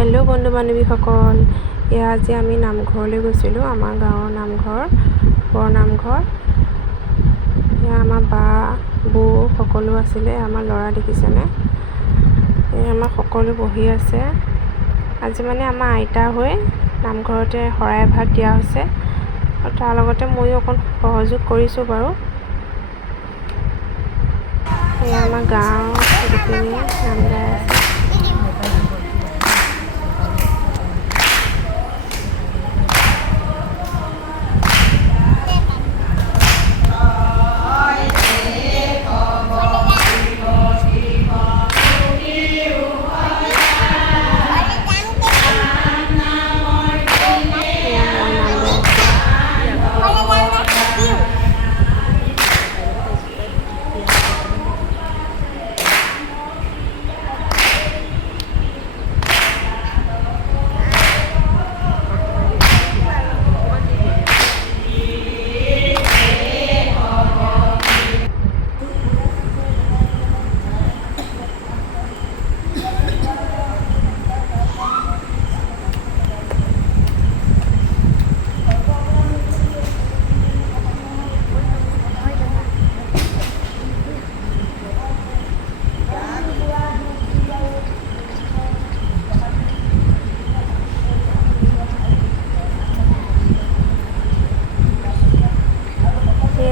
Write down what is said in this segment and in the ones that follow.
Hello' বন্ধু বান্ধৱীসকল, আজি আমি নামঘৰলৈ গৈছিলোঁ। আমাৰ গাঁৱৰ নামঘৰ, বৰনামঘৰ। আমাৰ বা বৌ সকলো আছিলে। আমাৰ ল'ৰা দেখিছেনে? আমাৰ সকলো বহি আছে। আজি মানে আমাৰ আইতা হৈ নামঘৰতে শৰাই এভাগ দিয়া হৈছে, আৰু তাৰ লগতে ময়ো অকণ সহযোগ কৰিছোঁ বাৰু। আমাৰ গাঁৱৰ গোপিনীয়ে নাম গাই আছে।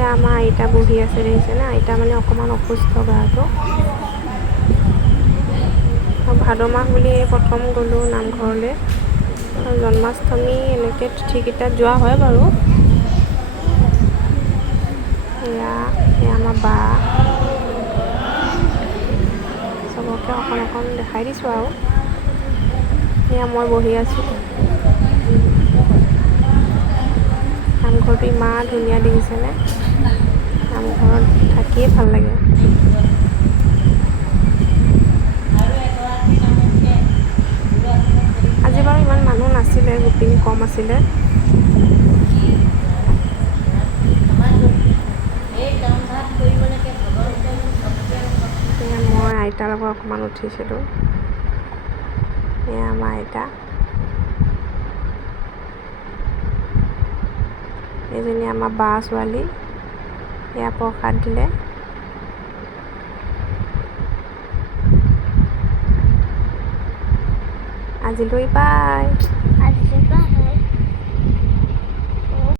আমাৰ আইতা বহি আছে, দেখিছেনে? আইতা মানে অকণমান অসুস্থ গাটো। ভাদ মাহ বুলি প্ৰথম গ'লোঁ নামঘৰলৈ। জন্মাষ্টমী এনেকৈ তিথিকেইটাত যোৱা হয় বাৰু। এয়া আমাৰ বা, চবকে অকণ অকণ দেখাই দিছোঁ আৰু। এয়া মই বহি আছোঁ। নামঘৰটো ইমান ধুনীয়া, দেখিছেনে? নামঘৰত থাকিয়ে ভাল লাগে। আজি বাৰু ইমান মানুহ নাছিলে, গোপিনী কম আছিলে। মই আইতাৰ লগত অকণমান উঠিছিলোঁ। এয়া আমাৰ আইতা, এইজনী আমাৰ বা ছোৱালী। এয়া প্ৰসাদ দিলে। আজিলৈ বাই।